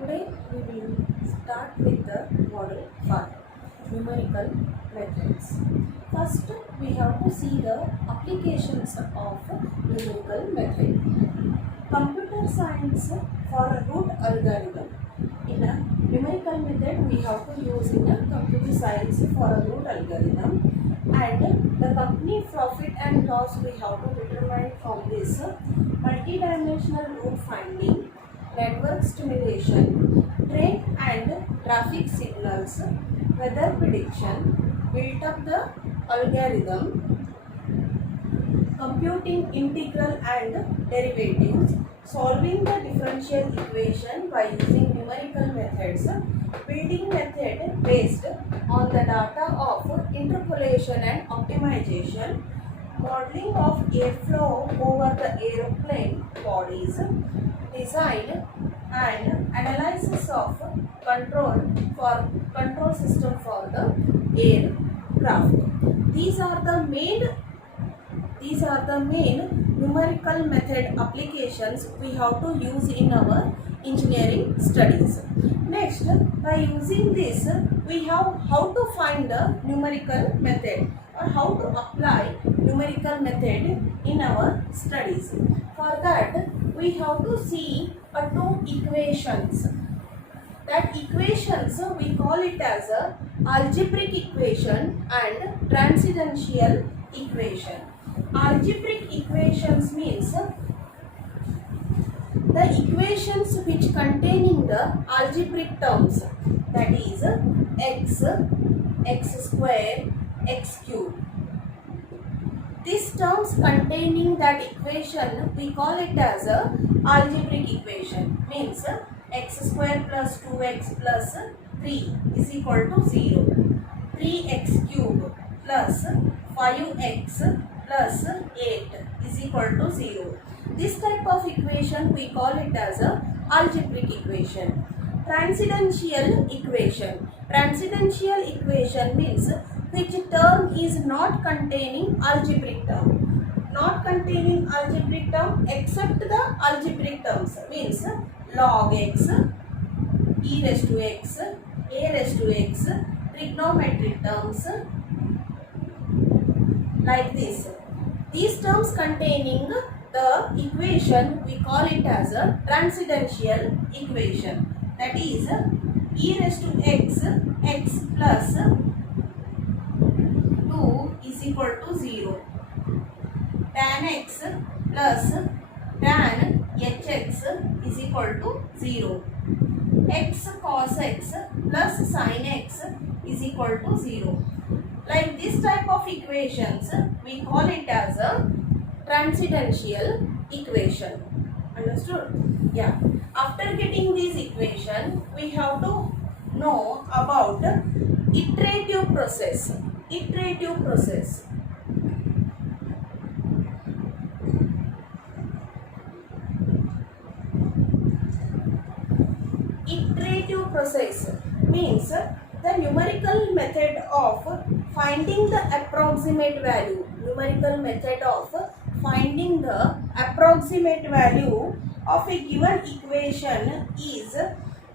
Today we will start with the model 5, numerical methods. First we have to see the applications of numerical method. Computer science for a root algorithm. In a numerical method we have to use in a computer science for a root algorithm, and the company profit and loss we have to determine from this multidimensional root finding, network stimulation, train and traffic signals, weather prediction, built up the algorithm, computing integral and derivatives, solving the differential equation by using numerical methods, building method based on the data of interpolation and optimization, modeling of airflow over the aeroplane bodies, design and analysis of control system for the aircraft. These are the main numerical method applications we have to use in our engineering studies. Next, by using this, we have how to find the numerical method or how to apply numerical method in our studies. For that, we have to see two equations. That equations we call it as a algebraic equation and transcendental equation. Algebraic equations means the equations which containing the algebraic terms, that is x square, x cube. These terms containing that equation we call it as a algebraic equation, means x square plus 2x plus 3 is equal to 0, 3x cube plus 5x plus 8 is equal to 0. This type of equation we call it as a algebraic equation. Transcendental equation. Transcendental equation means which term is not containing algebraic term. Not containing algebraic term except the algebraic terms, means log x, e raised to x, a raised to x, trigonometric terms like this. These terms containing the equation we call it as a transcendental equation, that is e raised to x, x plus 2 is equal to 0, tan x plus tan hx is equal to 0, x cos x plus sin x is equal to 0. Like this type of equations we call it as a transcendental equation. Understood? Yeah. After getting this equation, we have to know about iterative process. Iterative process. Iterative process means the numerical method of finding the approximate value. Numerical method of finding the approximate value of a given equation is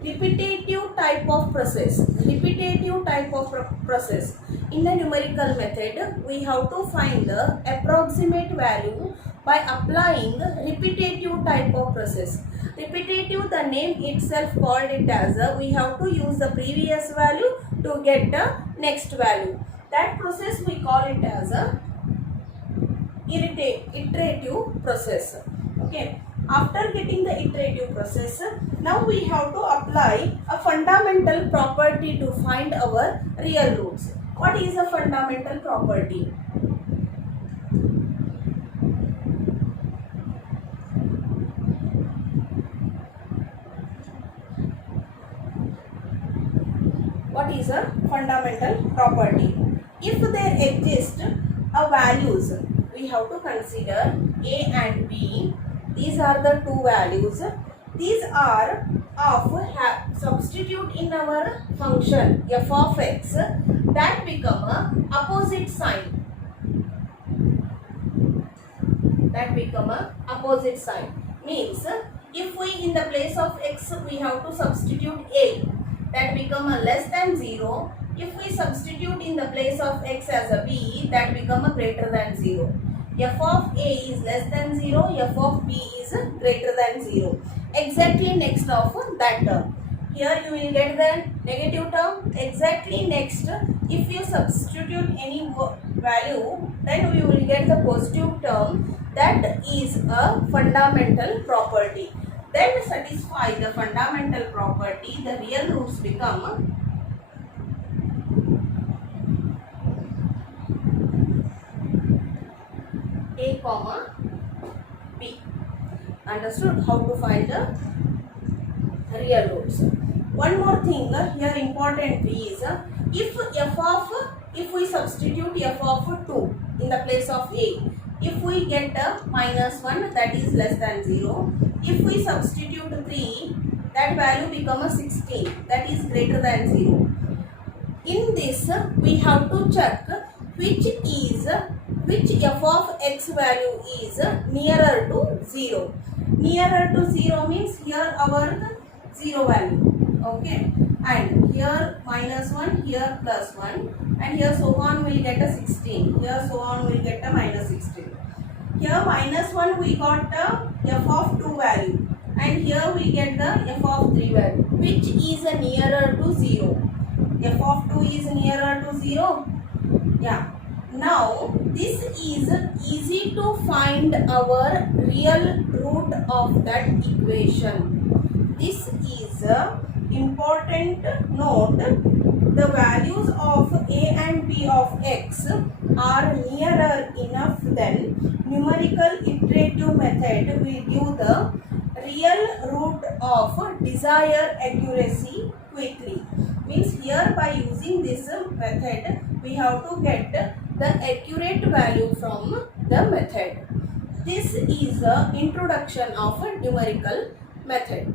repetitive type of process. Repetitive type of process. In the numerical method, we have to find the approximate value by applying repetitive type of process. Repetitive, the name itself called it as we have to use the previous value to get the next value. That process we call it as a iterative process. Okay. After getting the iterative process, now we have to apply a fundamental property to find our real roots. What is a fundamental property? What is a fundamental property? If there exist a values, we have to consider a and b. These are the two values. These are of substitute in our function f of x, that become a opposite sign. That become a opposite sign. Means if we in the place of x we have to substitute a, that become a less than 0. If we substitute in the place of x as a b, that become a greater than 0. F of a is less than 0, f of b is greater than 0. Exactly next of that term. Here you will get the negative term. Exactly next, if you substitute any value, then we will get the positive term. That is a fundamental property. Then satisfy the fundamental property, the real roots become a comma b. Understood how to find the real roots. One more thing here important is, if we substitute f of 2 in the place of a, if we get a -1, that is less than 0. If we substitute 3, that value become a 16, that is greater than 0. In this we have to check which f of x value is nearer to 0. Nearer to 0 means here our 0 value. Okay, and here -1, here +1, and here so on will get a 16, here so on will get a -16. Here -1 we got a f of 2 value, and here we get the f of 3 value. Which is nearer to 0? F of 2 is nearer to 0. Yeah. Now this is easy to find our real root of that equation. This is a important note. The values of a and b of x are nearer enough, then numerical iterative method will give the real root of desired accuracy quickly. Means here by using this method we have to get the accurate value from the method. This is the introduction of a numerical method.